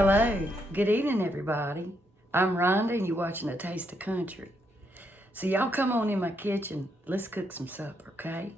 Hello, good evening everybody. I'm Rhonda and you're watching A Taste of Country. So y'all come on in my kitchen, let's cook some supper, okay?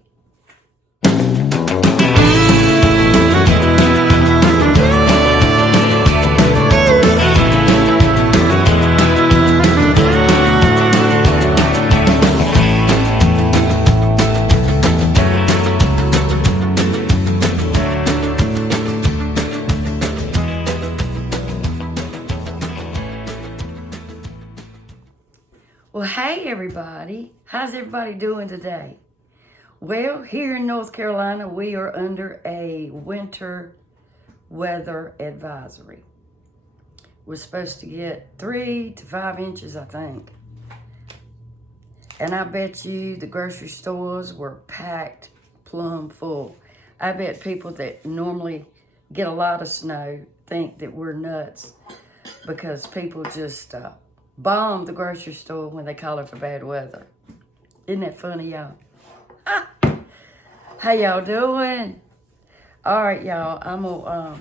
Well, hey everybody. How's everybody doing today? Well, here in North Carolina, we are under a winter weather advisory. We're supposed to get 3 to 5 inches, I think. And I bet you the grocery stores were packed plumb full. I bet people that normally get a lot of snow think that we're nuts because people just bomb the grocery store when they call it for bad weather. Isn't that funny, y'all? How y'all doing? All right, y'all, I'm gonna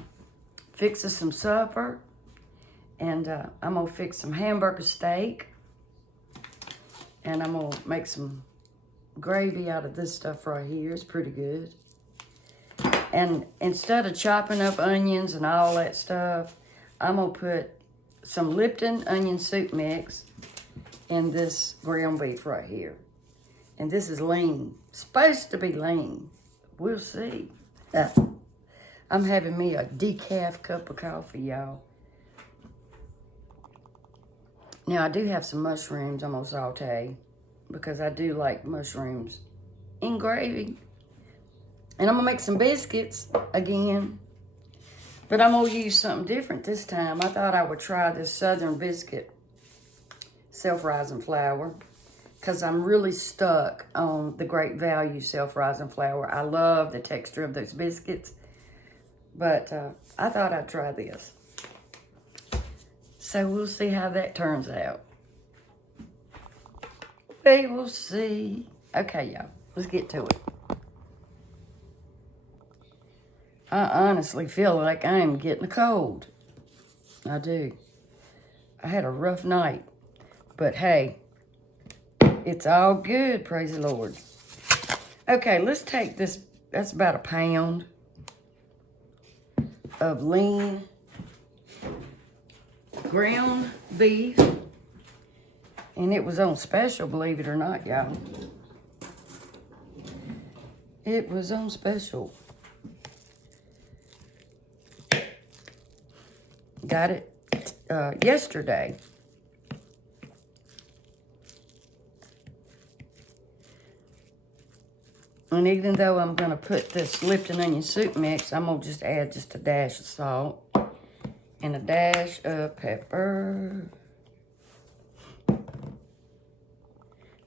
fix us some supper, and I'm gonna fix some hamburger steak, and I'm gonna make some gravy out of this stuff right here. It's pretty good. And instead of chopping up onions and all that stuff, I'm gonna put some Lipton onion soup mix in this ground beef right here. And this is lean. Supposed to be lean. We'll see. I'm having me a decaf cup of coffee, y'all. Now, I do have some mushrooms I'm gonna saute because I do like mushrooms in gravy. And I'm gonna make some biscuits again. But I'm gonna use something different this time. I thought I would try this Southern Biscuit self-rising flour because I'm really stuck on the Great Value self-rising flour. I love the texture of those biscuits, but I thought I'd try this. So we'll see how that turns out. We will see. Okay, y'all, let's get to it. I honestly feel like I am getting a cold. I do. I had a rough night. But hey, it's all good, praise the Lord. Okay, let's take this. That's about a pound of lean ground beef. And it was on special, believe it or not, y'all. It was on special. Got it yesterday. And even though I'm going to put this Lipton onion soup mix, I'm going to just add just a dash of salt and a dash of pepper.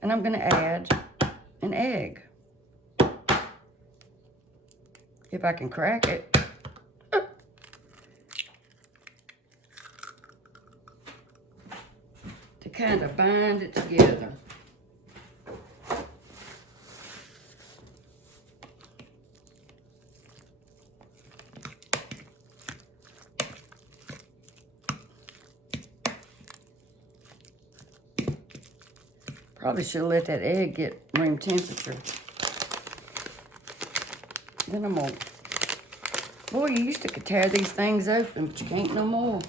And I'm going to add an egg. If I can crack it. To kind of bind it together. Probably should have let that egg get room temperature. Then I'm gonna, boy, you used to could tear these things open, but you can't no more.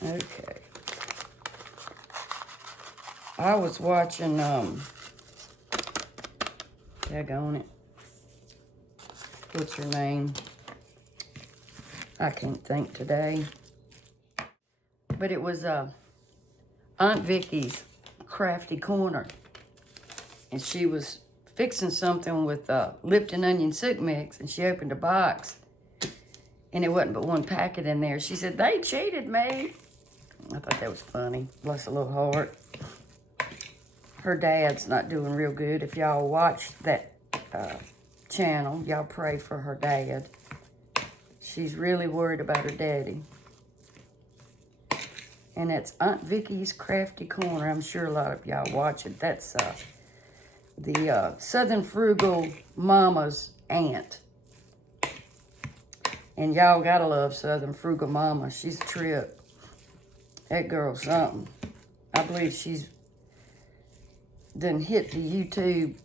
Okay. I was watching, daggone it. What's her name? I can't think today. But it was Aunt Vicky's Crafty Corner. And she was fixing something with Lipton onion soup mix, and she opened a box. And it wasn't but one packet in there. She said, they cheated me. I thought that was funny. Bless her little heart. Her dad's not doing real good. If y'all watch that channel, y'all pray for her dad. She's really worried about her daddy. And it's Aunt Vicky's Crafty Corner. I'm sure a lot of y'all watch it. That's the Southern Frugal Mama's aunt. And y'all gotta love Southern Frugal Mama. She's a trip. That girl's something. I believe she's done hit the YouTube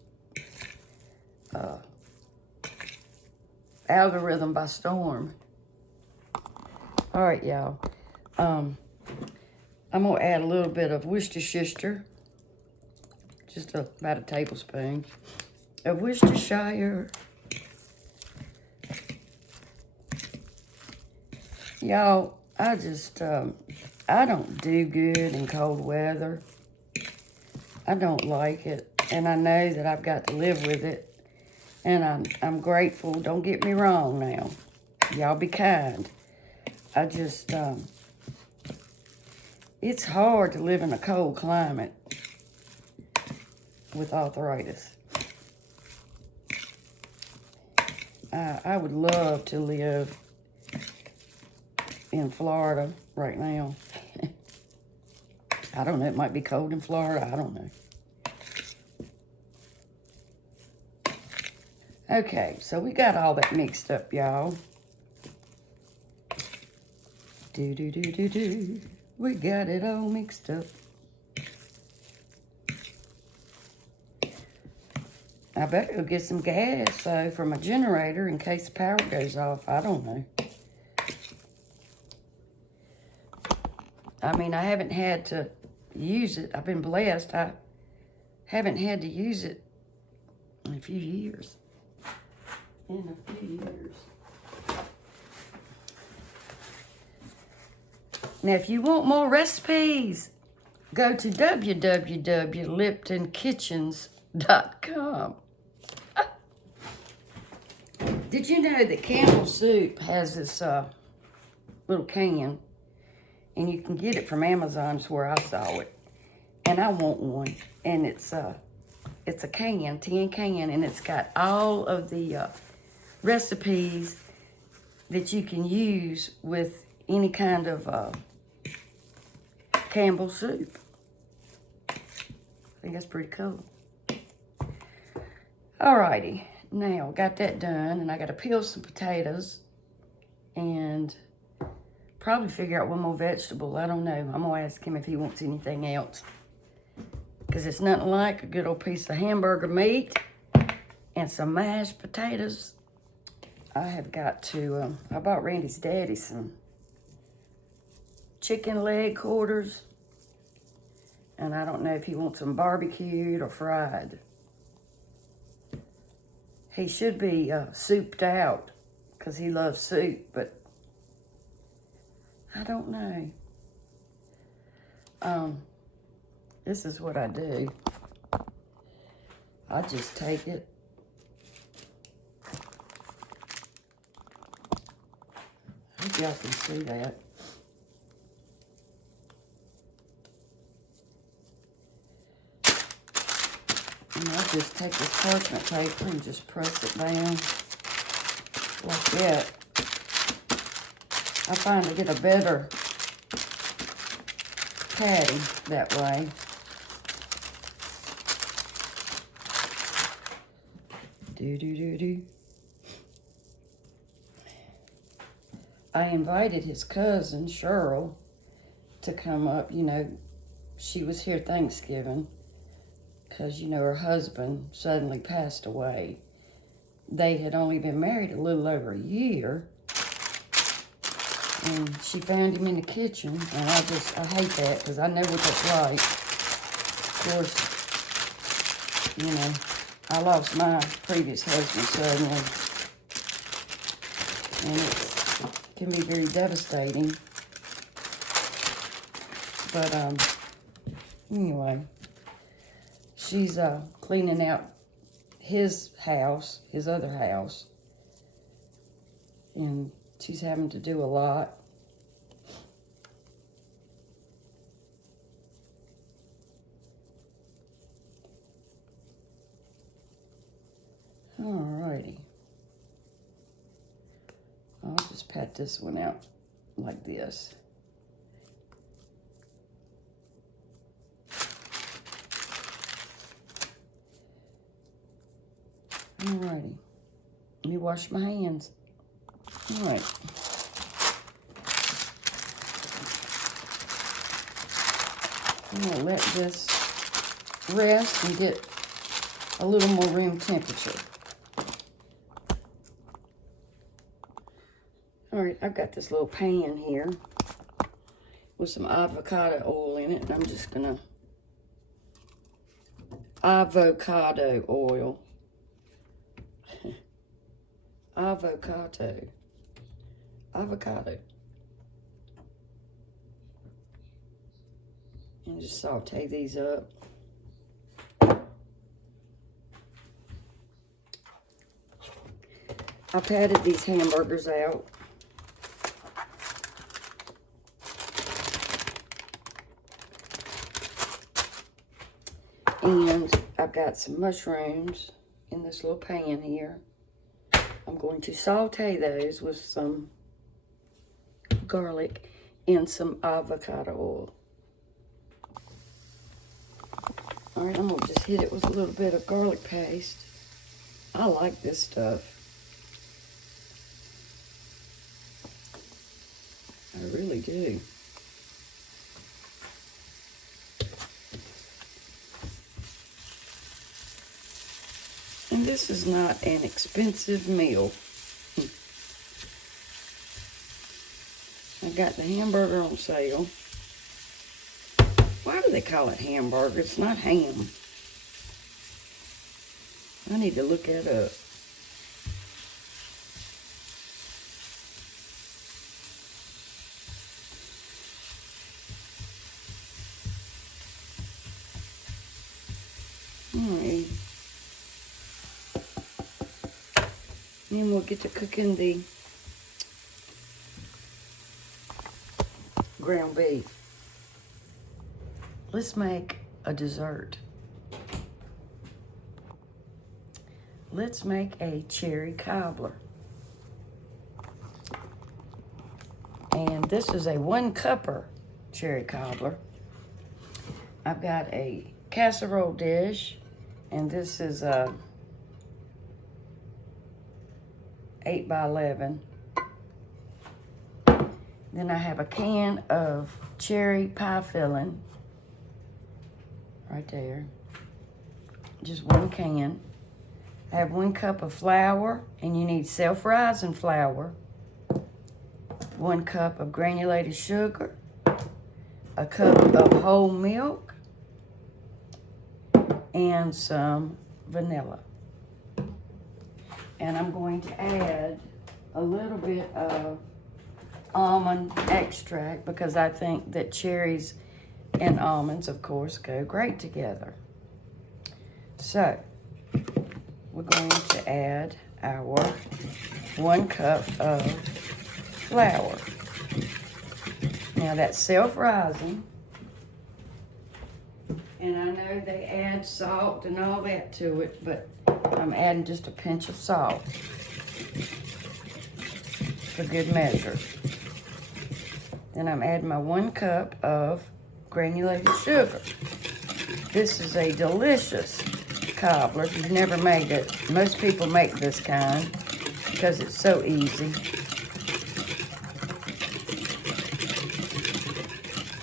algorithm by storm. All right, y'all. I'm gonna add a little bit of Worcestershire, just about a tablespoon of Worcestershire. Y'all, I just, I don't do good in cold weather. I don't like it, and I know that I've got to live with it, and I'm grateful. Don't get me wrong now. Y'all be kind. I just, it's hard to live in a cold climate with arthritis. I would love to live in Florida right now. I don't know, it might be cold in Florida, I don't know. Okay, so we got all that mixed up, y'all. Do. We got it all mixed up. I better go get some gas, so, for my generator in case the power goes off. I don't know. I mean, I haven't had to use it. I've been blessed. I haven't had to use it in a few years. Now, if you want more recipes, go to www.liptonkitchens.com. Did you know that Campbell's Soup has this little can, and you can get it from Amazon, is where I saw it, and I want one, and it's a can, tin can, and it's got all of the recipes that you can use with any kind of Campbell's Soup. I think that's pretty cool. Alrighty, now got that done, and I got to peel some potatoes and probably figure out one more vegetable. I don't know. I'm gonna ask him if he wants anything else, because it's nothing like a good old piece of hamburger meat and some mashed potatoes. I have got to, I bought Randy's daddy some chicken leg quarters, and I don't know if he wants them barbecued or fried. He should be souped out, because he loves soup, but I don't know. This is what I do. I just take it. I hope y'all can see that. And I just take this parchment paper and just press it down like that. I find I get a better patty that way. Do. I invited his cousin, Cheryl, to come up. You know, she was here Thanksgiving because, you know, her husband suddenly passed away. They had only been married a little over a year, and she found him in the kitchen, and I hate that, because I know what that's like. Of course, you know, I lost my previous husband suddenly, and it can be very devastating. But, anyway, she's cleaning out his house, his other house, and she's having to do a lot. Alrighty. I'll just pat this one out like this. Alrighty. Let me wash my hands. Alright. I'm going to let this rest and get a little more room temperature. Alright, I've got this little pan here with some avocado oil in it, and I'm just going to avocado oil. Avocado. And just saute these up. I patted these hamburgers out. And I've got some mushrooms in this little pan here. I'm going to saute those with some garlic and some avocado oil. All right, I'm going to just hit it with a little bit of garlic paste. I like this stuff. I really do. And this is not an expensive meal. I got the hamburger on sale. Why do they call it hamburger? It's not ham. I need to look that up. Alright. Then we'll get to cooking the ground beef. Let's make a dessert. Let's make a cherry cobbler. And this is a 1-cupper cherry cobbler. I've got a casserole dish, and this is a 8 by 11. Then I have a can of cherry pie filling. Right there. Just 1 can. I have 1 cup of flour, and you need self-rising flour. 1 cup of granulated sugar. A cup of whole milk. And some vanilla. And I'm going to add a little bit of almond extract because I think that cherries and almonds, of course, go great together. So, we're going to add our 1 cup of flour. Now, that's self-rising. And I know they add salt and all that to it, but I'm adding just a pinch of salt for good measure. Then I'm adding my 1 cup of granulated sugar. This is a delicious cobbler. If you've never made it, most people make this kind because it's so easy.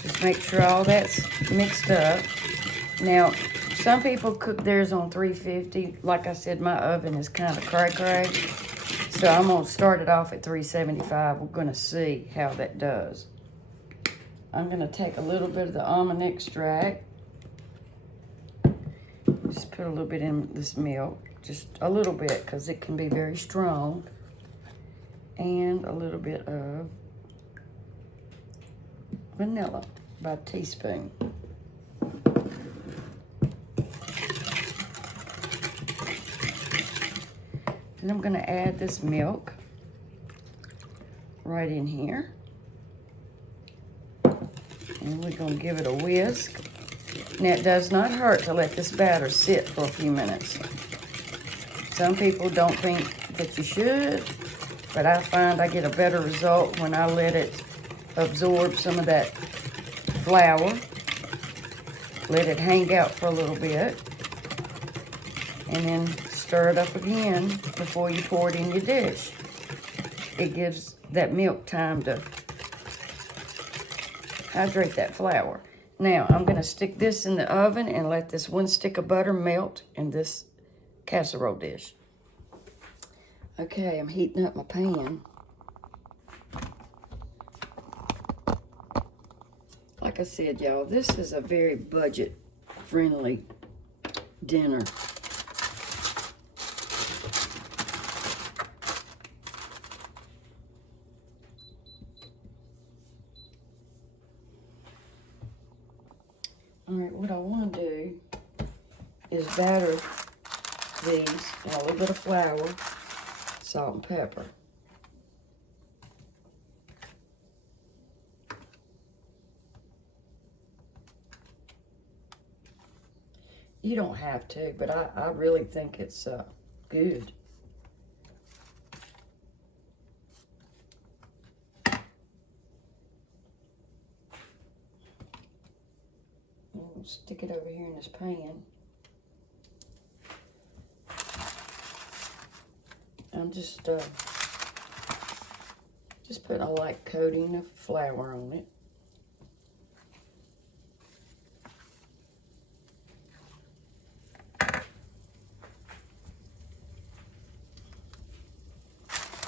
Just make sure all that's mixed up. Now, some people cook theirs on 350. Like I said, my oven is kind of cray-cray. So I'm going to start it off at 375. We're going to see how that does. I'm going to take a little bit of the almond extract. Just put a little bit in this milk. Just a little bit because it can be very strong. And a little bit of vanilla by a teaspoon. And I'm going to add this milk right in here. And we're going to give it a whisk. Now, it does not hurt to let this batter sit for a few minutes. Some people don't think that you should, but I find I get a better result when I let it absorb some of that flour. Let it hang out for a little bit. and then stir it up again before you pour it in your dish. It gives that milk time to hydrate that flour. Now, I'm gonna stick this in the oven and let this 1 stick of butter melt in this casserole dish. Okay, I'm heating up my pan. Like I said, y'all, this is a very budget-friendly dinner. All right, what I want to do is batter these in a little bit of flour, salt and pepper. You don't have to, but I really think it's good. I'll stick it over here in this pan. I'm just putting a light coating of flour on it.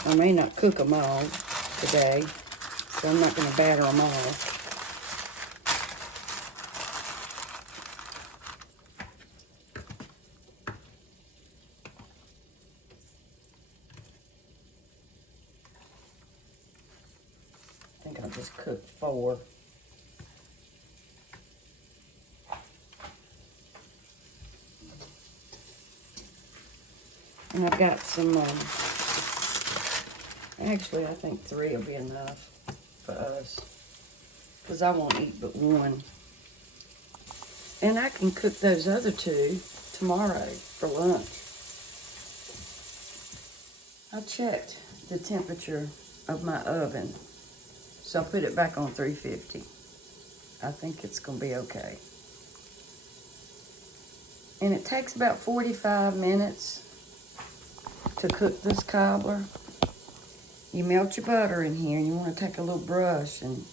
I may not cook them all today, so I'm not going to batter them all. I think I'll just cook 4. And I've got some, actually I think 3 will be enough for us, because I won't eat but 1. And I can cook those other 2 tomorrow for lunch. I checked the temperature of my oven, so I put it back on 350. I think it's going to be okay. And it takes about 45 minutes to cook this cobbler. You melt your butter in here, and you want to take a little brush and,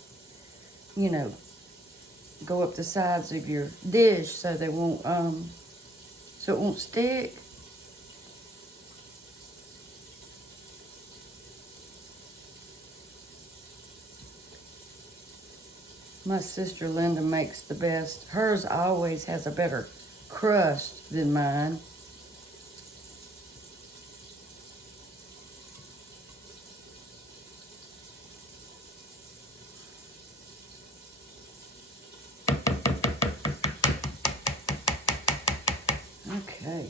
you know, go up the sides of your dish so they won't, so it won't stick. My sister Linda makes the best. Hers always has a better crust than mine. Okay.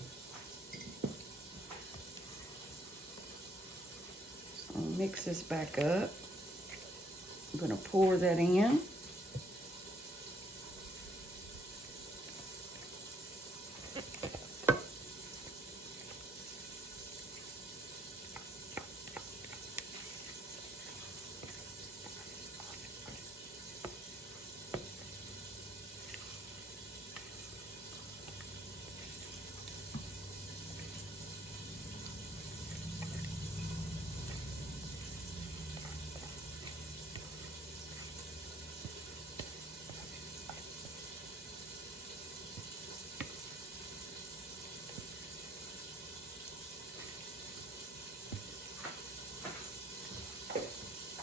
So I'll mix this back up. I'm going to pour that in.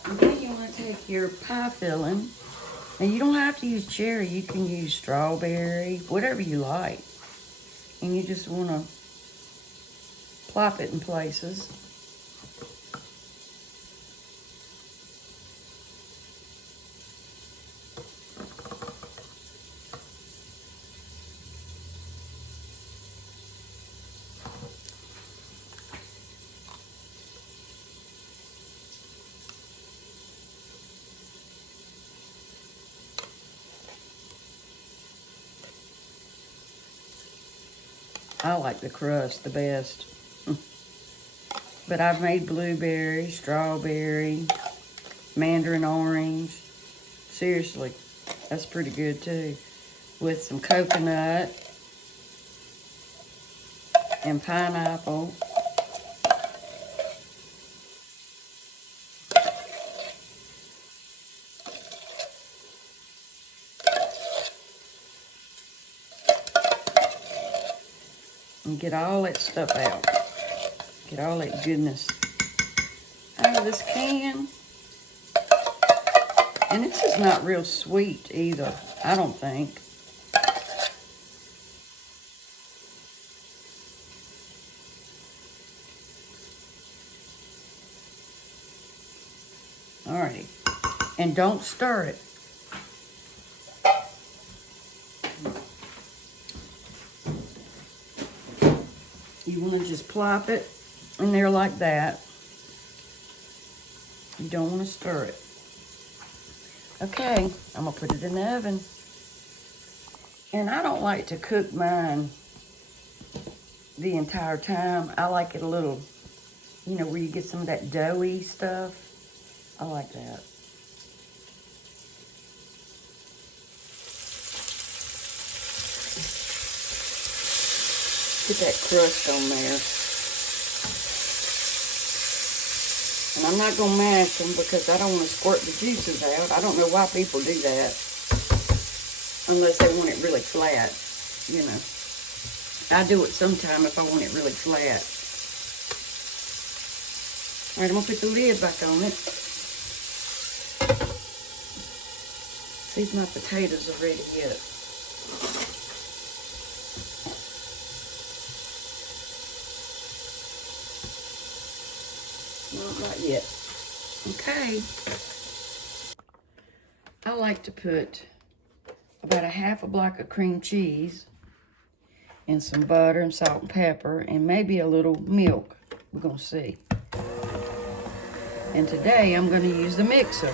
And then you want to take your pie filling. Now you don't have to use cherry. You can use strawberry, whatever you like. And you just want to plop it in places. I like the crust the best. But I've made blueberry, strawberry, mandarin orange. Seriously, that's pretty good too. With some coconut and pineapple. And get all that stuff out. Get all that goodness out of this can. And this is not real sweet either, I don't think. Alrighty. And don't stir it. You want to just plop it in there like that. You don't want to stir it. Okay, I'm going to put it in the oven. And I don't like to cook mine the entire time. I like it a little, you know, where you get some of that doughy stuff. I like that. Get that crust on there. And I'm not going to mash them because I don't want to squirt the juices out. I don't know why people do that. Unless they want it really flat, you know. I do it sometime if I want it really flat. All right, I'm going to put the lid back on it. See if my potatoes are ready yet. No, not yet. Okay. I like to put about a half a block of cream cheese and some butter and salt and pepper and maybe a little milk. We're going to see. And today I'm going to use the mixer.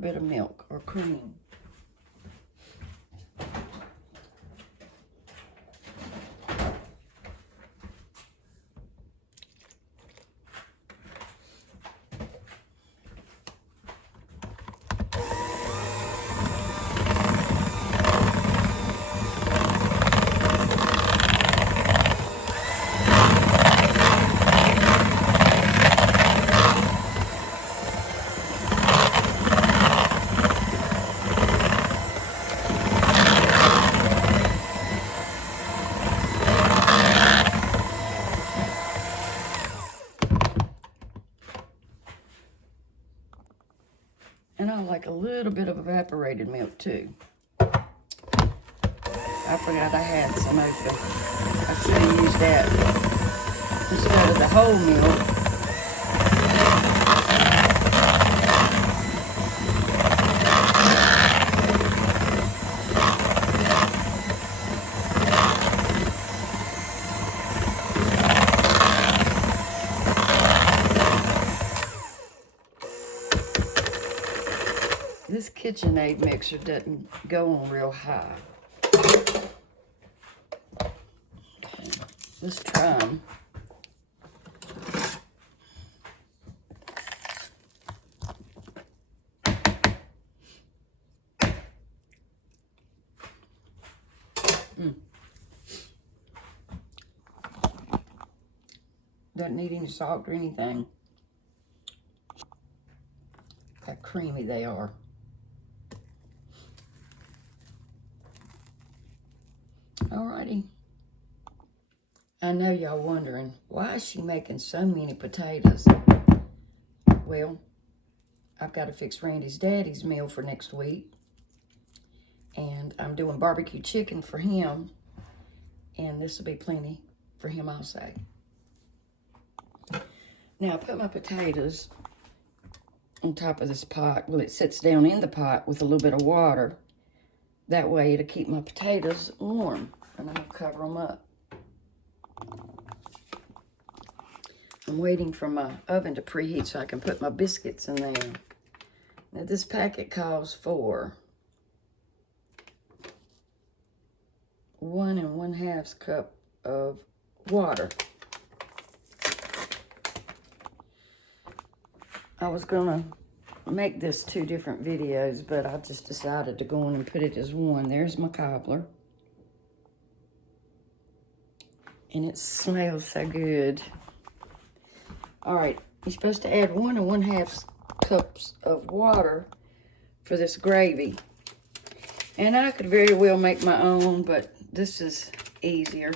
Bit of milk or cream. And I like a little bit of evaporated milk too. I forgot I had some open. I should have used that instead of the whole milk. This KitchenAid mixer doesn't go on real high. Okay, let's try them. Doesn't need any salt or anything. How creamy they are. Alrighty. I know y'all wondering, why is she making so many potatoes? Well, I've got to fix Randy's daddy's meal for next week. And I'm doing barbecue chicken for him. And this will be plenty for him also. Now, I put my potatoes on top of this pot. Well, it sits down in the pot with a little bit of water. That way, it'll keep my potatoes warm. And I'm going to cover them up. I'm waiting for my oven to preheat so I can put my biscuits in there. Now, this packet calls for 1 1/2 cup of water. I was gonna make this 2 different videos, but I just decided to go on and put it as one. There's my cobbler. And it smells so good. All right, you're supposed to add 1 1/2 cups of water for this gravy. And I could very well make my own, but this is easier.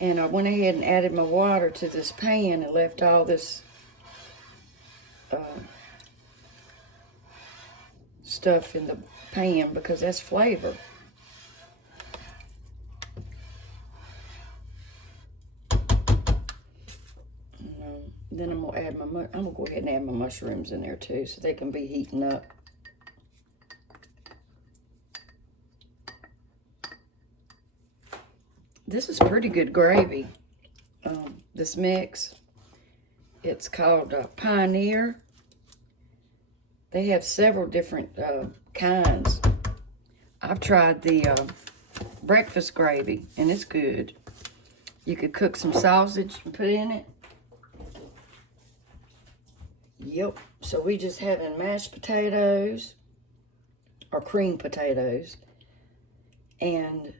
And I went ahead and added my water to this pan and left all this stuff in the pan because that's flavor. Then I'm gonna go ahead and add my mushrooms in there too, so they can be heating up. This is pretty good gravy. This mix, it's called Pioneer. They have several different kinds. I've tried the breakfast gravy, and it's good. You could cook some sausage and put in it. Yep, so we just having mashed potatoes, or cream potatoes, and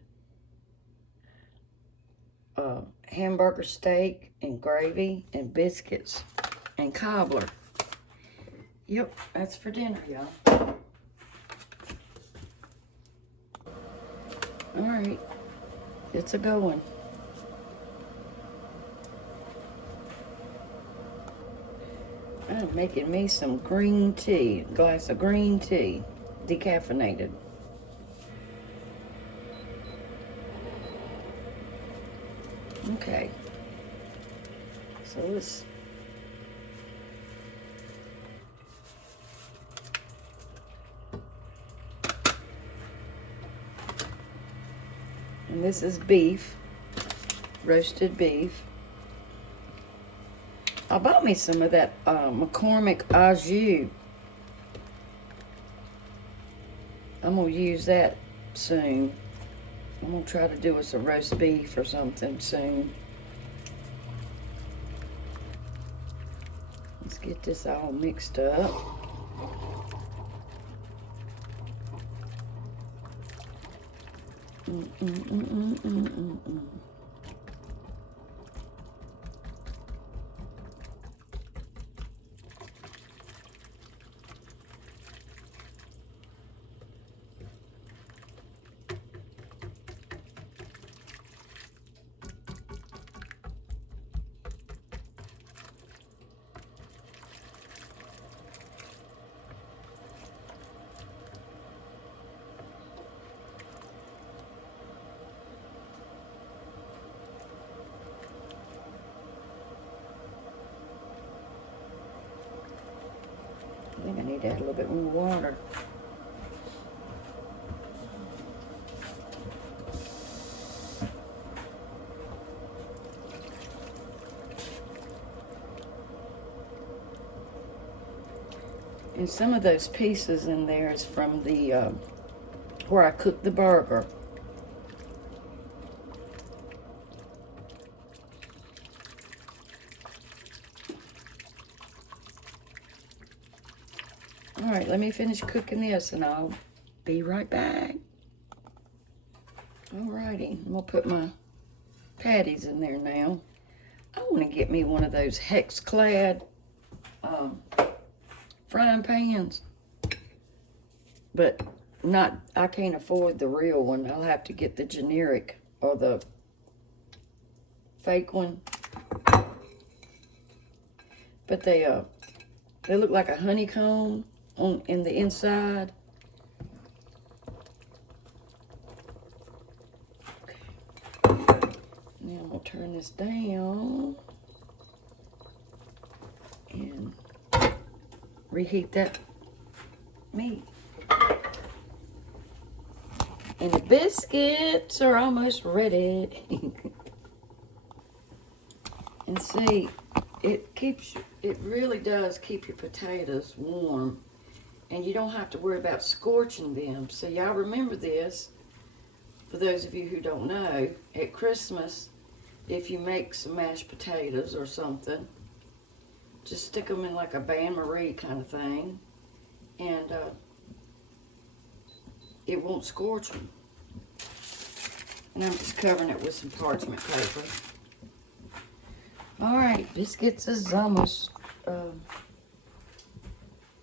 hamburger steak and gravy and biscuits and cobbler. Yep, that's for dinner, y'all. All right, it's a going. I'm making me some green tea, a glass of green tea, decaffeinated. Okay, so let's and this is beef, roasted beef. I bought me some of that McCormick au jus. I'm going to use that soon. I'm going to try to do us a roast beef or something soon. Let's get this all mixed up. I think I need to add a little bit more water. And some of those pieces in there is from the where I cooked the burger. All right, let me finish cooking this and I'll be right back. All righty, I'm gonna put my patties in there now. I wanna get me one of those hex-clad frying pans, but I can't afford the real one. I'll have to get the generic or the fake one. But they They look like a honeycomb in the inside. Okay. Now I'm gonna turn this down and reheat that meat. And the biscuits are almost ready. And see, it really does keep your potatoes warm. And you don't have to worry about scorching them. So y'all remember this, for those of you who don't know, at Christmas, if you make some mashed potatoes or something, just stick them in like a bain-marie kind of thing, and it won't scorch them. And I'm just covering it with some parchment paper. All right, biscuits is almost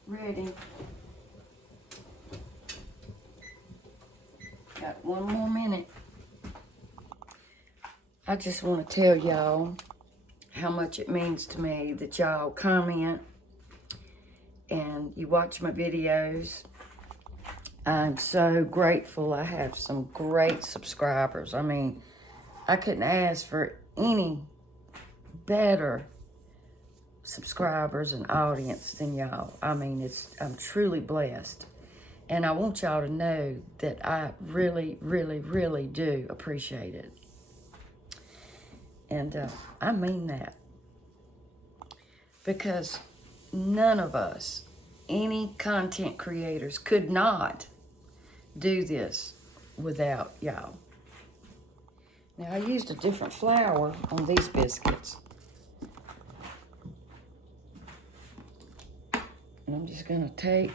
ready. Got one more minute. I just want to tell y'all how much it means to me that y'all comment and you watch my videos. I'm so grateful. I have some great subscribers. I mean, I couldn't ask for any better subscribers and audience than y'all. I mean, I'm truly blessed. And I want y'all to know that I really, really, really do appreciate it. And I mean that. Because none of us, any content creators, could not do this without y'all. Now, I used a different flour on these biscuits. And I'm just going to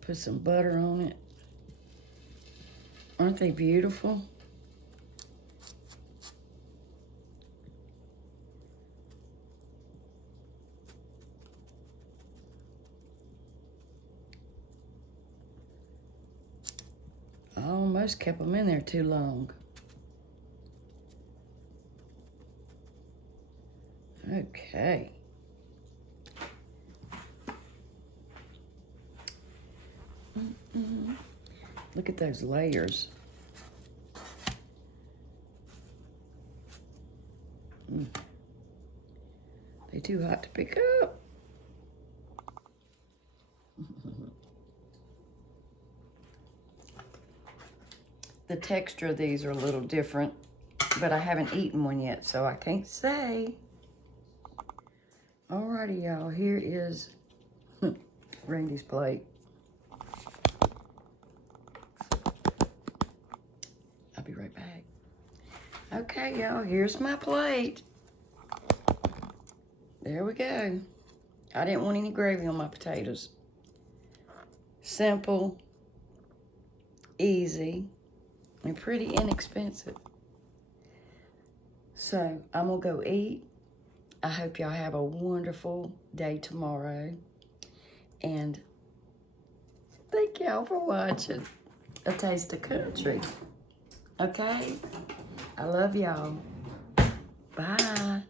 put some butter on it. Aren't they beautiful? I almost kept them in there too long. Okay. Look at those layers. They're too hot to pick up. The texture of these are a little different, but I haven't eaten one yet, so I can't say. Alrighty, y'all, here is Randy's plate. I'll be right back. Okay, y'all, here's my plate. There we go. I didn't want any gravy on my potatoes. Simple, easy, and pretty inexpensive. So, I'm gonna go eat. I hope y'all have a wonderful day tomorrow. And thank y'all for watching A Taste of Country. Okay? I love y'all. Bye.